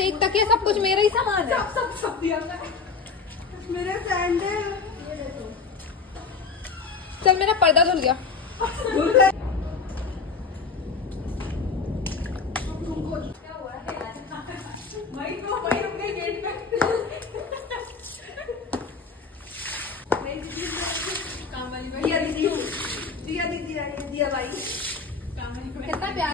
एक तकिया, सब कुछ मेरा ही सामान है। सब दिया मेरे सैंडल। चल मेरा पर्दा धुल गया। तुमको